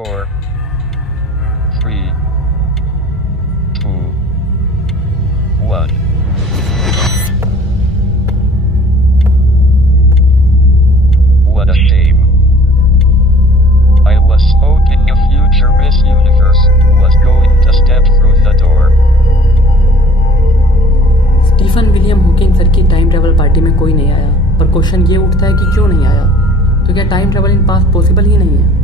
4, 3, 2, 1. What a shame. I was hoping a future Miss Universe was going to step through the door. Stephen William Hawking sir की time travel party में कोई नहीं आया, पर question ये उठता है कि क्यों नहीं आया? तो क्या time travel in past possible ही नहीं है?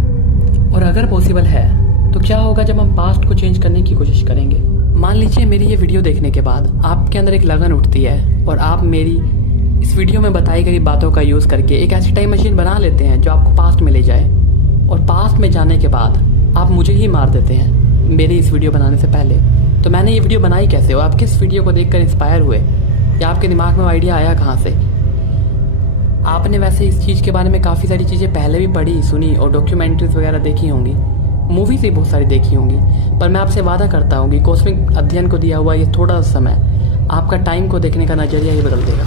और अगर पॉसिबल है तो क्या होगा जब हम पास्ट को चेंज करने की कोशिश करेंगे? मान लीजिए मेरी ये वीडियो देखने के बाद आपके अंदर एक लगन उठती है और आप मेरी इस वीडियो में बताई गई बातों का यूज़ करके एक ऐसी टाइम मशीन बना लेते हैं जो आपको पास्ट में ले जाए, और पास्ट में जाने के बाद आप मुझे ही मार देते हैं मेरी इस वीडियो बनाने से पहले। तो मैंने ये वीडियो बनाई कैसे हो? आप किस वीडियो को देखकर इंस्पायर हुए, या आपके दिमाग में आइडिया आया कहाँ से? आपने वैसे इस चीज़ के बारे में काफ़ी सारी चीज़ें पहले भी पढ़ी सुनी और डॉक्यूमेंट्रीज वगैरह देखी होंगी, मूवीज़ भी बहुत सारी देखी होंगी, पर मैं आपसे वादा करता हूँ कि कॉस्मिक अध्ययन को दिया हुआ ये थोड़ा सा समय आपका टाइम को देखने का नज़रिया ही बदल देगा।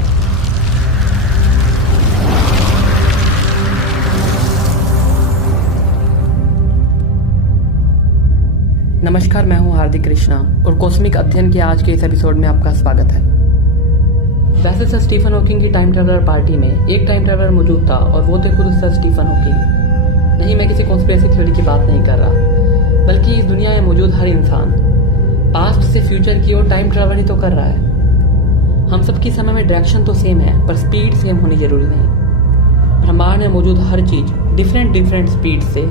नमस्कार, मैं हूँ हार्दिक कृष्णा और कॉस्मिक अध्ययन के आज के इस एपिसोड में आपका स्वागत है। वैसे सर स्टीफन हॉकिंग की टाइम ट्रैवलर पार्टी में एक टाइम ट्रैवलर मौजूद था और वो थे खुद सर स्टीफन हॉकिंग। नहीं, मैं किसी कॉन्स्पिरेसी थ्योरी की बात नहीं कर रहा, बल्कि इस दुनिया में मौजूद हर इंसान पास्ट से फ्यूचर की ओर टाइम ट्रैवल ही तो कर रहा है। हम सबकी समय में डायरेक्शन तो सेम है, पर स्पीड सेम होनी जरूरी नहीं। ब्रह्मांड में मौजूद हर चीज़ डिफरेंट स्पीड से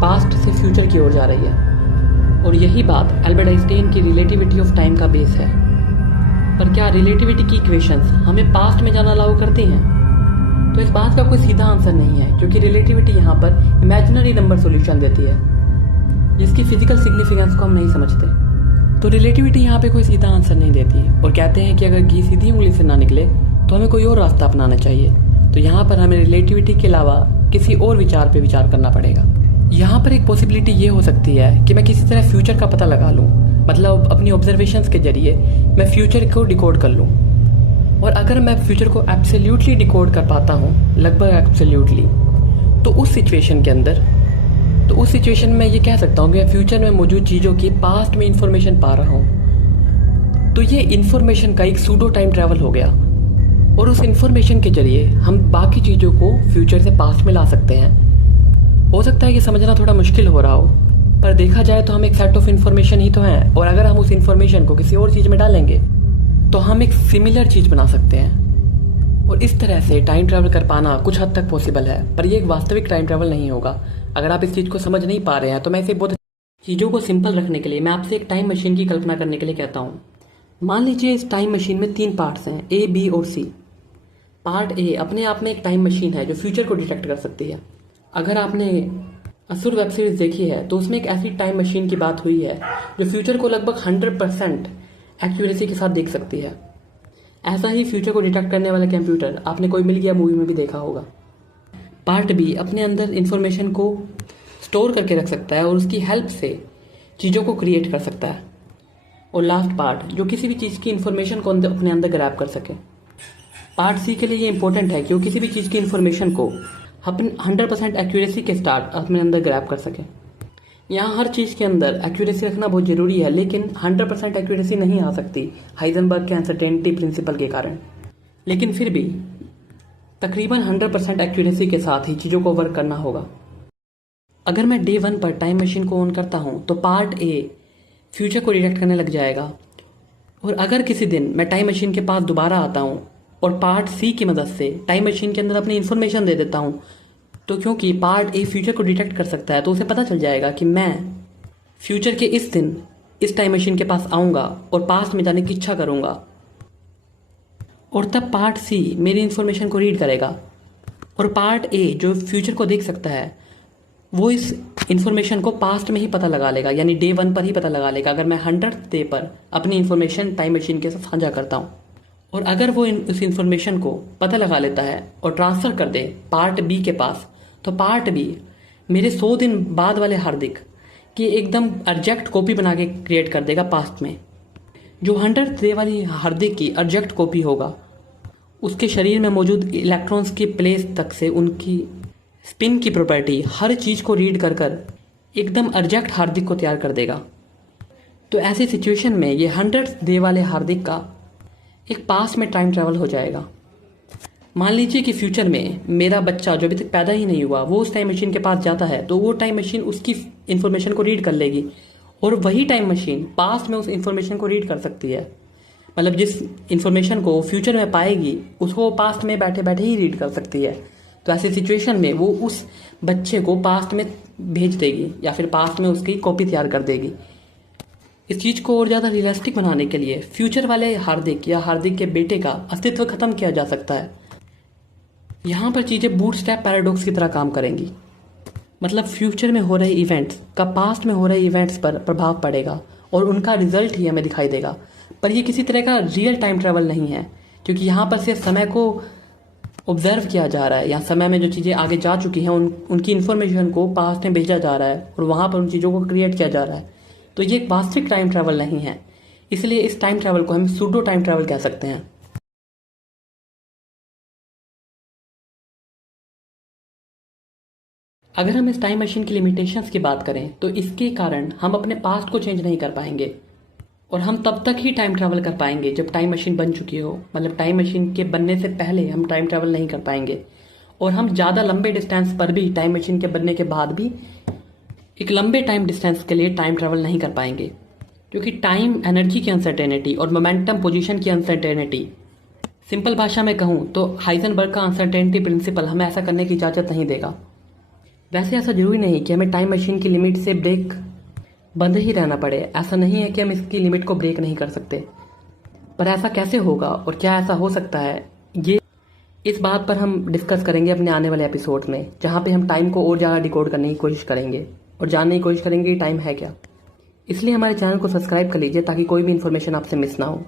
पास्ट से फ्यूचर की ओर जा रही है, और यही बात एल्बर्ट आइंस्टाइन की रिलेटिविटी ऑफ टाइम का बेस है। पर क्या रिलेटिविटी की इक्वेशंस हमें पास्ट में जाना अलाउ करती हैं? तो इस बात का कोई सीधा आंसर नहीं है, क्योंकि रिलेटिविटी यहाँ पर इमेजिनरी नंबर सॉल्यूशन देती है जिसकी फिजिकल सिग्निफिकेंस को हम नहीं समझते। तो रिलेटिविटी यहाँ पे कोई सीधा आंसर नहीं देती, और कहते हैं कि अगर घी सीधी उंगली से ना निकले तो हमें कोई और रास्ता अपनाना चाहिए। तो यहाँ पर हमें रिलेटिविटी के अलावा किसी और विचार पे विचार करना पड़ेगा। यहाँ पर एक पॉसिबिलिटी ये हो सकती है कि मैं किसी तरह फ्यूचर का पता लगा लूँ, मतलब अपनी ऑब्जर्वेशंस के जरिए मैं फ्यूचर को डिकोड कर लूँ। और अगर मैं फ्यूचर को एब्सोल्युटली डिकोड कर पाता हूँ, लगभग एब्सोल्युटली, तो उस सिचुएशन में ये कह सकता हूँ कि मैं फ्यूचर में मौजूद चीज़ों की पास्ट में इंफॉर्मेशन पा रहा हूँ। तो ये इंफॉर्मेशन का एक सूडो टाइम ट्रैवल हो गया, और उस इंफॉर्मेशन के जरिए हम बाकी चीज़ों को फ्यूचर से पास्ट में ला सकते हैं। हो सकता है कि समझना थोड़ा मुश्किल हो रहा हो, पर देखा जाए तो हम एक सेट ऑफ इन्फॉर्मेशन ही तो हैं, और अगर हम उस इन्फॉर्मेशन को किसी और चीज़ में डालेंगे तो हम एक सिमिलर चीज़ बना सकते हैं। और इस तरह से टाइम ट्रैवल कर पाना कुछ हद तक पॉसिबल है, पर ये एक वास्तविक टाइम ट्रैवल नहीं होगा। अगर आप इस चीज़ को समझ नहीं पा रहे हैं तो मैं इसे बहुत चीज़ों को सिंपल रखने के लिए मैं आपसे एक टाइम मशीन की कल्पना करने के लिए कहता हूँ। मान लीजिए इस टाइम मशीन में 3 पार्ट्स हैं, ए, बी और सी। पार्ट ए अपने आप में एक टाइम मशीन है जो फ्यूचर को डिटेक्ट कर सकती है। अगर आपने असुर वेब सीरीज देखी है तो उसमें एक ऐसी टाइम मशीन की बात हुई है जो फ्यूचर को लगभग 100% एक्यूरेसी के साथ देख सकती है। ऐसा ही फ्यूचर को डिटेक्ट करने वाला कंप्यूटर आपने कोई मिल गया मूवी में भी देखा होगा। पार्ट बी अपने अंदर इंफॉर्मेशन को स्टोर करके रख सकता है और उसकी हेल्प से चीज़ों को क्रिएट कर सकता है। और लास्ट पार्ट जो किसी भी चीज़ की इंफॉर्मेशन को अपने अंदर ग्रैब कर सके। पार्ट सी के लिए ये इंपॉर्टेंट है कि वो किसी भी चीज़ की इंफॉर्मेशन को अपन 100% एक्यूरेसी के स्टार्ट अपने अंदर ग्रैब कर सके। यहाँ हर चीज़ के अंदर एक्यूरेसी रखना बहुत ज़रूरी है, लेकिन 100% एक्यूरेसी नहीं आ सकती हाइजेनबर्ग के अनसर्टेनिटी प्रिंसिपल के कारण। लेकिन फिर भी तकरीबन 100% एक्यूरेसी के साथ ही चीज़ों को वर्क करना होगा। अगर मैं डे 1 पर टाइम मशीन को ऑन करता हूँ तो पार्ट ए फ्यूचर को डिटेक्ट करने लग जाएगा, और अगर किसी दिन मैं टाइम मशीन के पास दोबारा आता हूँ और पार्ट सी की मदद से टाइम मशीन के अंदर अपनी इन्फॉर्मेशन दे देता हूँ, तो क्योंकि पार्ट ए फ्यूचर को डिटेक्ट कर सकता है तो उसे पता चल जाएगा कि मैं फ्यूचर के इस दिन इस टाइम मशीन के पास आऊँगा और पास्ट में जाने की इच्छा करूँगा। और तब पार्ट सी मेरी इन्फॉर्मेशन को रीड करेगा, और पार्ट ए जो फ्यूचर को देख सकता है वो इस इन्फॉर्मेशन को पास्ट में ही पता लगा लेगा, यानी डे 1 पर ही पता लगा लेगा अगर मैं 100th डे पर अपनी इन्फॉर्मेशन टाइम मशीन के साथ साझा करता हूँ। और अगर वो उस इन्फॉर्मेशन को पता लगा लेता है और ट्रांसफ़र कर दे पार्ट बी के पास, तो पार्ट बी मेरे 100 दिन बाद वाले हार्दिक की एकदम एग्जैक्ट कॉपी बना के क्रिएट कर देगा पास्ट में। जो 100th डे वाली हार्दिक की एग्जैक्ट कॉपी होगा, उसके शरीर में मौजूद इलेक्ट्रॉन्स की प्लेस तक से उनकी स्पिन की प्रॉपर्टी हर चीज़ को रीड कर एकदम एग्जैक्ट हार्दिक को तैयार कर देगा। तो ऐसी सिचुएशन में ये 100 डे वाले हार्दिक का एक पास्ट में टाइम ट्रैवल हो जाएगा। मान लीजिए कि फ्यूचर में मेरा बच्चा जो अभी तक पैदा ही नहीं हुआ वो उस टाइम मशीन के पास जाता है, तो वो टाइम मशीन उसकी इन्फॉर्मेशन को रीड कर लेगी और वही टाइम मशीन पास्ट में उस इन्फॉर्मेशन को रीड कर सकती है। मतलब जिस इन्फॉर्मेशन को फ्यूचर में पाएगी उसको पास्ट में बैठे बैठे ही रीड कर सकती है। तो ऐसी सिचुएशन में वो उस बच्चे को पास्ट में भेज देगी या फिर पास्ट में उसकी कॉपी तैयार कर देगी। इस चीज़ को और ज़्यादा रियलिस्टिक बनाने के लिए फ्यूचर वाले हार्दिक या हार्दिक के बेटे का अस्तित्व खत्म किया जा सकता है। यहाँ पर चीज़ें बूटस्ट्रैप पैराडॉक्स की तरह काम करेंगी। मतलब फ्यूचर में हो रहे इवेंट्स का पास्ट में हो रहे इवेंट्स पर प्रभाव पड़ेगा और उनका रिजल्ट ही हमें दिखाई देगा। पर यह किसी तरह का रियल टाइम ट्रैवल नहीं है, क्योंकि यहाँ पर सिर्फ समय को ऑब्जर्व किया जा रहा है या समय में जो चीज़ें आगे जा चुकी हैं उनकी इन्फॉर्मेशन को पास्ट में भेजा जा रहा है और वहाँ पर उन चीज़ों को क्रिएट किया जा रहा है। तो ये एक वास्तविक टाइम ट्रैवल नहीं है, इसलिए इस टाइम ट्रैवल को हम सूडो टाइम ट्रैवल कह सकते हैं। अगर हम इस टाइम मशीन की लिमिटेशंस की बात करें तो इसके कारण हम अपने पास्ट को चेंज नहीं कर पाएंगे और हम तब तक ही टाइम ट्रैवल कर पाएंगे जब टाइम मशीन बन चुकी हो। मतलब टाइम मशीन के बनने से पहले हम टाइम ट्रैवल नहीं कर पाएंगे और हम ज़्यादा लंबे डिस्टेंस पर भी टाइम मशीन के बनने के बाद भी एक लंबे टाइम डिस्टेंस के लिए टाइम ट्रैवल नहीं कर पाएंगे, क्योंकि टाइम एनर्जी की अनसर्टेनिटी और मोमेंटम पोजीशन की अनसर्टेनिटी, सिंपल भाषा में कहूँ तो हाइजेनबर्ग का अनसर्टेनिटी प्रिंसिपल हमें ऐसा करने की इजाज़त नहीं देगा। वैसे ऐसा जरूरी नहीं कि हमें टाइम मशीन की लिमिट से ब्रेक बंद ही रहना पड़े। ऐसा नहीं है कि हम इसकी लिमिट को ब्रेक नहीं कर सकते, पर ऐसा कैसे होगा और क्या ऐसा हो सकता है, ये इस बात पर हम डिस्कस करेंगे अपने आने वाले एपिसोड में, जहाँ पे हम टाइम को और ज़्यादा डिकोड करने की कोशिश करेंगे और जानने की कोशिश करेंगे कि टाइम है क्या। इसलिए हमारे चैनल को सब्सक्राइब कर लीजिए ताकि कोई भी इन्फॉर्मेशन आपसे मिस ना हो।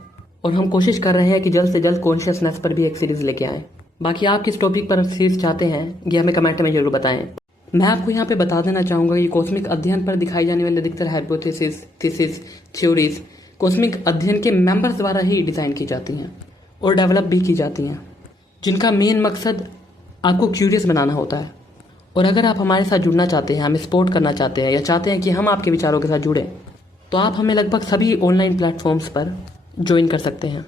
और हम कोशिश कर रहे हैं कि जल्द से जल्द कॉन्शियसनेस पर भी एक सीरीज़ लेके आएँ। बाकी आप किस टॉपिक पर सीरीज चाहते हैं ये हमें कमेंट में जरूर बताएं। मैं आपको यहाँ पे बता देना चाहूँगा कि कॉस्मिक अध्ययन पर दिखाई जाने वाले अधिकतर हाइपोथेसिस, थीसिस, थ्योरीज कॉस्मिक अध्ययन के मेंबर्स द्वारा ही डिज़ाइन की जाती हैं और डेवलप भी की जाती हैं, जिनका मेन मकसद आपको क्यूरियस बनाना होता है। और अगर आप हमारे साथ जुड़ना चाहते हैं, हमें सपोर्ट करना चाहते हैं या चाहते हैं कि हम आपके विचारों के साथ जुड़ें, तो आप हमें लगभग सभी ऑनलाइन प्लेटफॉर्म्स पर ज्वाइन कर सकते हैं।